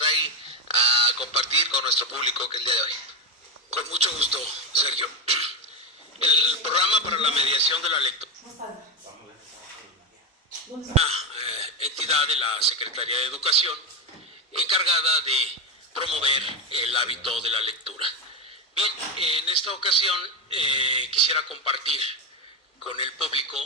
trae a compartir con nuestro público que el día de hoy. Con mucho gusto, Sergio. El programa para la mediación de la lectura, una entidad de la Secretaría de Educación encargada de promover el hábito de la lectura. Bien, en esta ocasión quisiera compartir con el público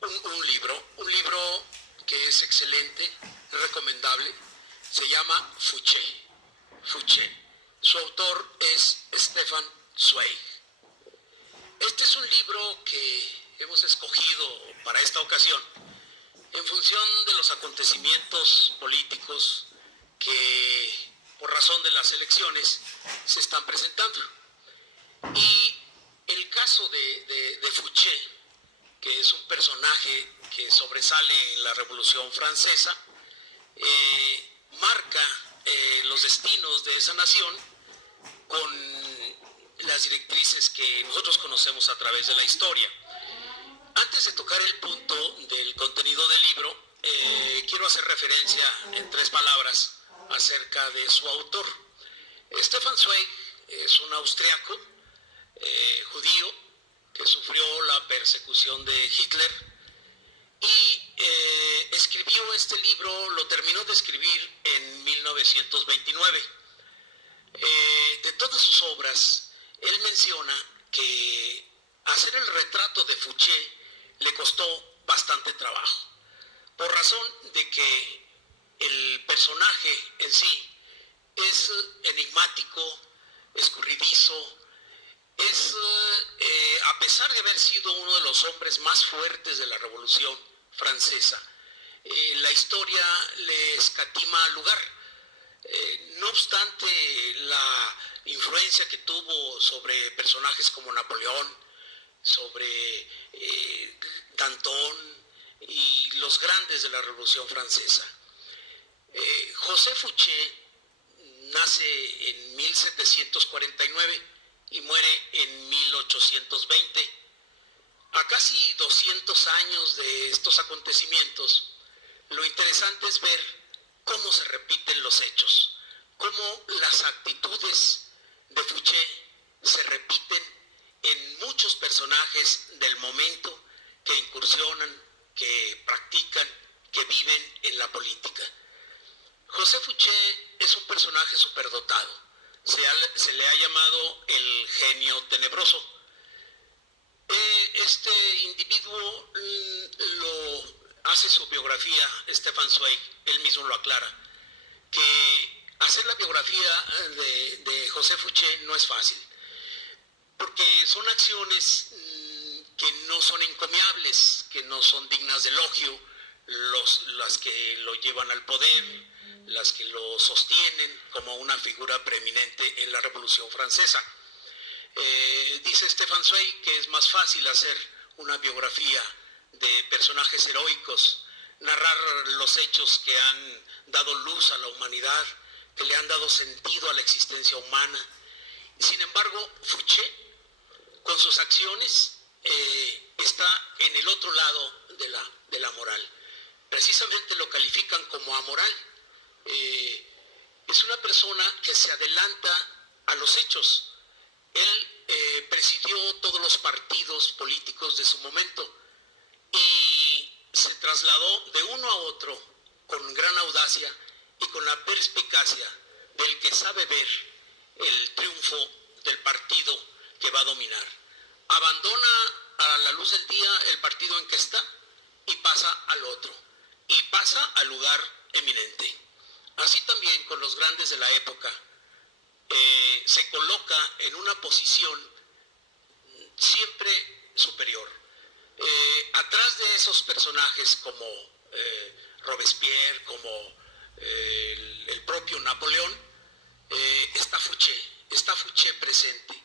un libro que es excelente, recomendable. Se llama Fouché. Su autor es Stefan Zweig. Este es un libro que hemos escogido para esta ocasión en función de los acontecimientos políticos que, por razón de las elecciones, se están presentando. Y el caso de Fouché, que es un personaje que sobresale en la Revolución Francesa, marca los destinos de esa nación con las directrices que nosotros conocemos a través de la historia. Antes de tocar el punto del contenido del libro, quiero hacer referencia en 3 palabras acerca de su autor. Stefan Zweig es un austriaco judío que sufrió la persecución de Hitler y escribió este libro, lo terminó de escribir en 1929. De todas sus obras, él menciona que hacer el retrato de Fouché le costó bastante trabajo, por razón de que el personaje en sí es enigmático, escurridizo, es, a pesar de haber sido uno de los hombres más fuertes de la Revolución Francesa, la historia le escatima lugar. No obstante la influencia que tuvo sobre personajes como Napoleón, sobre Danton y los grandes de la Revolución Francesa. José Fouché nace en 1749 y muere en 1820. A casi 200 años de estos acontecimientos, lo interesante es ver cómo se repiten los hechos, cómo las actitudes de Fouché se repiten en muchos personajes del momento que incursionan, que practican, que viven en la política. José Fouché es un personaje superdotado. Se le ha llamado el genio tenebroso. Este individuo lo hace su biografía Stefan Zweig, él mismo lo aclara, que hacer la biografía de José Fouché no es fácil, porque son acciones que no son encomiables, que no son dignas de elogio, las que lo llevan al poder, las que lo sostienen como una figura preeminente en la Revolución Francesa. Dice Stefan Zweig que es más fácil hacer una biografía de personajes heroicos, narrar los hechos que han dado luz a la humanidad, que le han dado sentido a la existencia humana. Sin embargo, Fouché, con sus acciones, está en el otro lado de la moral. Precisamente lo califican como amoral. Es una persona que se adelanta a los hechos. Él presidió todos los partidos políticos de su momento y se trasladó de uno a otro con gran audacia y con la perspicacia del que sabe ver el triunfo del partido que va a dominar. Abandona a la luz del día el partido en que está y pasa al otro, y pasa al lugar eminente. Así también con los grandes de la época, se coloca en una posición siempre superior. Atrás de esos personajes como Robespierre, como el propio Napoleón, está Fouché presente.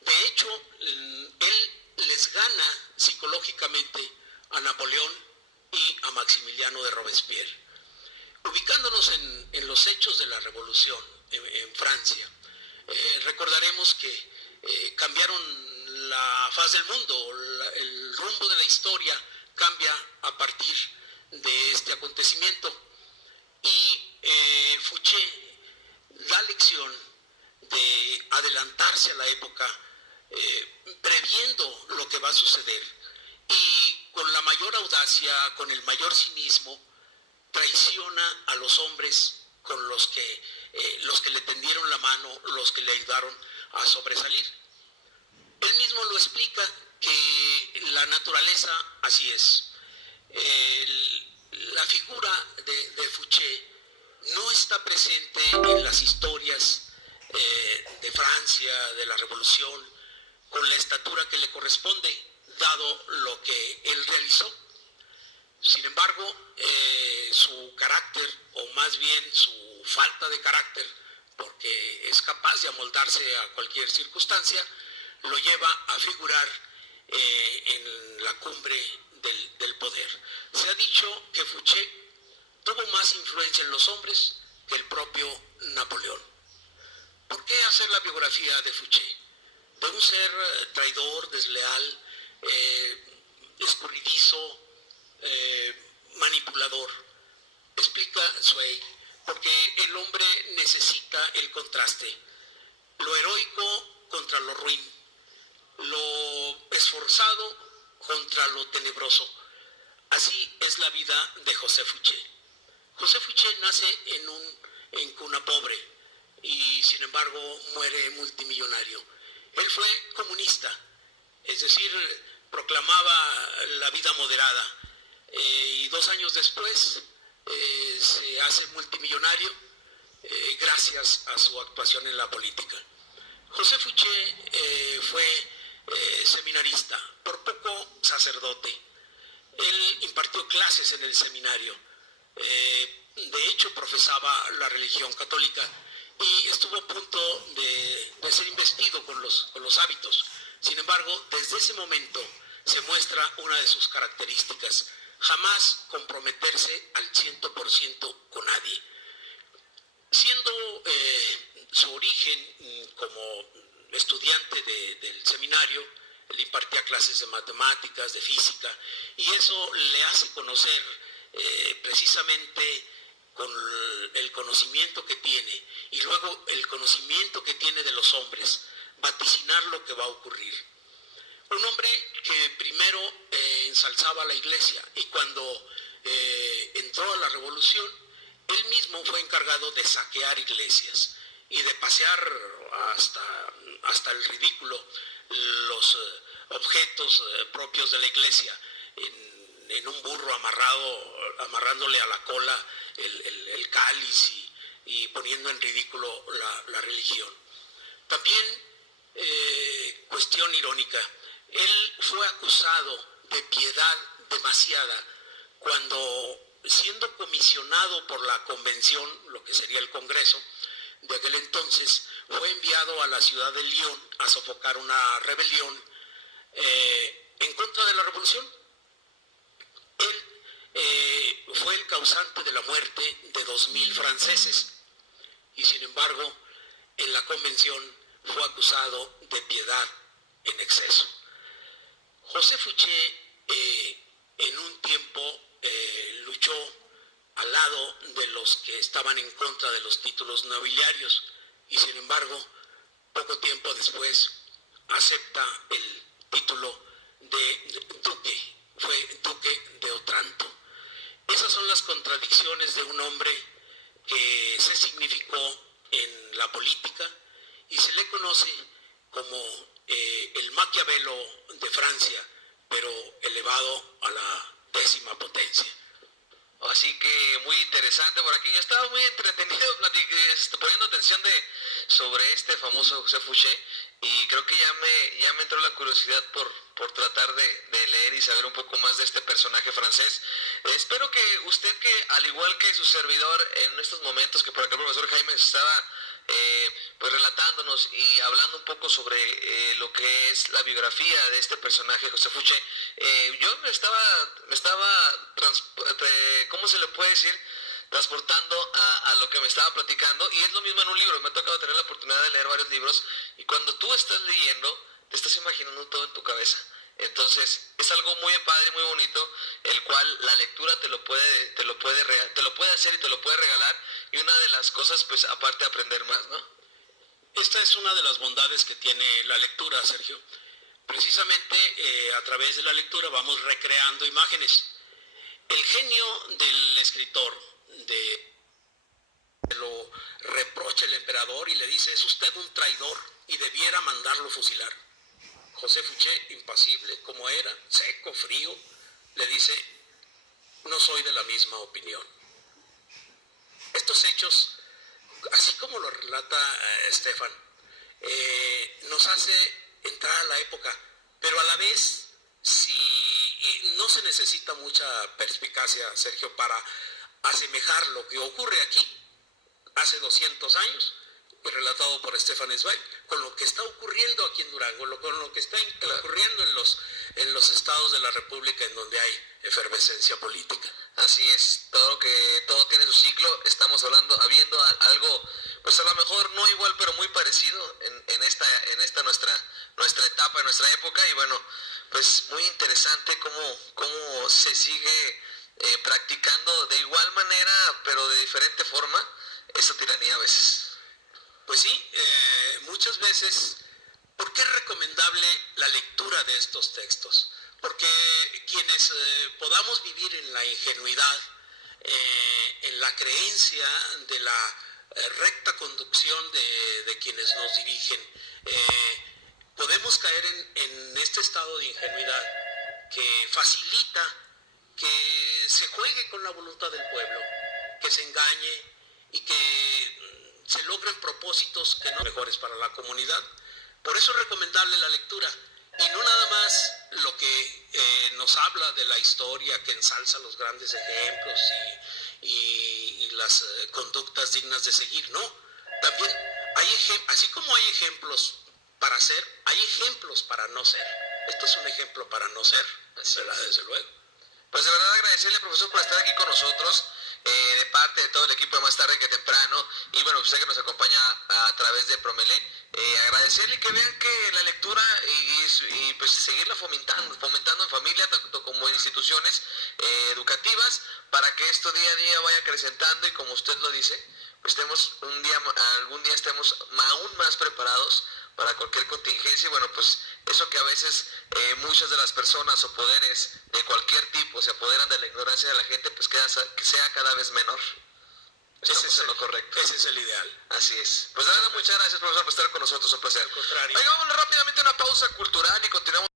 De hecho, él les gana psicológicamente a Napoleón y a Maximiliano de Robespierre. Ubicándonos en los hechos de la Revolución en Francia, recordaremos que cambiaron la faz del mundo, el rumbo de la historia cambia a partir de este acontecimiento. Y Fouché adelantarse a la época, previendo lo que va a suceder, y con la mayor audacia, con el mayor cinismo, traiciona a los hombres con los que le tendieron la mano, los que le ayudaron a sobresalir. Él mismo lo explica, que la naturaleza así es. La figura de Fouché no está presente en las historias de Francia, de la Revolución, con la estatura que le corresponde, dado lo que él realizó. Sin embargo, su carácter, o más bien su falta de carácter, porque es capaz de amoldarse a cualquier circunstancia, lo lleva a figurar en la cumbre del poder. Se ha dicho que Fouché tuvo más influencia en los hombres que el propio Napoleón. ¿Por qué hacer la biografía de Fouché? De un ser traidor, desleal, escurridizo, manipulador. Explica Zweig, porque el hombre necesita el contraste, lo heroico contra lo ruin, lo esforzado contra lo tenebroso. Así es la vida de José Fouché. José Fouché nace en cuna pobre y sin embargo muere multimillonario. Él fue comunista, es decir, proclamaba la vida moderada, y 2 años después se hace multimillonario gracias a su actuación en la política. José Fouché fue seminarista, por poco sacerdote. Él impartió clases en el seminario. De hecho, profesaba la religión católica y estuvo a punto de ser investido con los hábitos. Sin embargo, desde ese momento se muestra una de sus características: jamás comprometerse al 100% con nadie. Siendo su origen como estudiante del seminario, él impartía clases de matemáticas, de física, y eso le hace conocer precisamente con el conocimiento que tiene, y luego el conocimiento que tiene de los hombres, vaticinar lo que va a ocurrir. Un hombre que primero ensalzaba a la iglesia, y cuando entró a la revolución, él mismo fue encargado de saquear iglesias y de pasear hasta el ridículo los objetos propios de la iglesia en un burro amarrándole a la cola el cáliz y poniendo en ridículo la religión. También, cuestión irónica, él fue acusado de piedad demasiada cuando, siendo comisionado por la convención, lo que sería el Congreso de aquel entonces, fue enviado a la ciudad de Lyon a sofocar una rebelión en contra de la revolución. Él fue el causante de la muerte de 2000 franceses, y sin embargo en la convención fue acusado de piedad en exceso. José Fouché en un tiempo luchó al lado de los que estaban en contra de los títulos nobiliarios, y sin embargo poco tiempo después acepta el título de duque, fue duque de Otranto. Esas son las contradicciones de un hombre que se significó en la política y se le conoce como el Maquiavelo de Francia, pero elevado a la 10ª potencia. Así que muy interesante por aquí. Yo estaba muy entretenido poniendo atención sobre este famoso José Fouché, y creo que ya me entró la curiosidad por tratar de leer y saber un poco más de este personaje francés. Espero que usted, que al igual que su servidor en estos momentos que por acá el profesor Jaime estaba pues relatándonos y hablando un poco sobre lo que es la biografía de este personaje José Fouché, yo me estaba ¿cómo se le puede decir? Transportando a lo que me estaba platicando, y es lo mismo en un libro. Me ha tocado tener la oportunidad de leer varios libros, y cuando tú estás leyendo te estás imaginando todo en tu cabeza. Entonces es algo muy padre, muy bonito, el cual la lectura te lo puede hacer y te lo puede regalar, y una de las cosas, pues aparte, aprender más, ¿no? Esta es una de las bondades que tiene la lectura, Sergio. Precisamente a través de la lectura vamos recreando imágenes. El genio del escritor lo reprocha el emperador y le dice: es usted un traidor y debiera mandarlo fusilar. José Fouché, impasible como era, seco, frío, le dice: no soy de la misma opinión. Estos hechos, así como lo relata Stefan, nos hace entrar a la época, pero a la vez no se necesita mucha perspicacia, Sergio, para asemejar lo que ocurre aquí hace 200 años, y relatado por Stefan Zweig, con lo que está ocurriendo aquí en Durango, con lo que está ocurriendo en los estados de la República en donde hay efervescencia política. Así es, todo tiene su ciclo. Estamos habiendo algo, pues a lo mejor no igual, pero muy parecido en esta nuestra etapa, en nuestra época. Y bueno, pues muy interesante cómo se sigue practicando de igual manera, pero de diferente forma, esa tiranía a veces. Pues sí, muchas veces. ¿Por qué es recomendable la lectura de estos textos? Porque quienes podamos vivir en la ingenuidad, en la creencia de la recta conducción de quienes nos dirigen, podemos caer en este estado de ingenuidad que facilita que se juegue con la voluntad del pueblo, que se engañe y que se logren propósitos que no son mejores para la comunidad. Por eso es recomendable la lectura, y no nada más lo que nos habla de la historia, que ensalza los grandes ejemplos y las conductas dignas de seguir, no. También así como hay ejemplos para ser, hay ejemplos para no ser. Esto es un ejemplo para no ser, desde luego. Pues de verdad agradecerle, profesor, por estar aquí con nosotros, de parte de todo el equipo de Más Tarde que Temprano, y bueno, usted que nos acompaña a través de Promelé, agradecerle que vean que la lectura y pues seguirla fomentando en familia, tanto como en instituciones educativas, para que esto día a día vaya acrecentando y, como usted lo dice, pues algún día estemos aún más preparados para cualquier contingencia. Y bueno, pues eso que a veces muchas de las personas o poderes de cualquier tipo se apoderan de la ignorancia de la gente, pues que sea cada vez menor. Ese es lo correcto. Ese es el ideal. Así es. Pues de verdad, muchas gracias, profesor, por estar con nosotros. Un placer. Al contrario. Oiga, vámonos rápidamente a una pausa cultural y continuamos.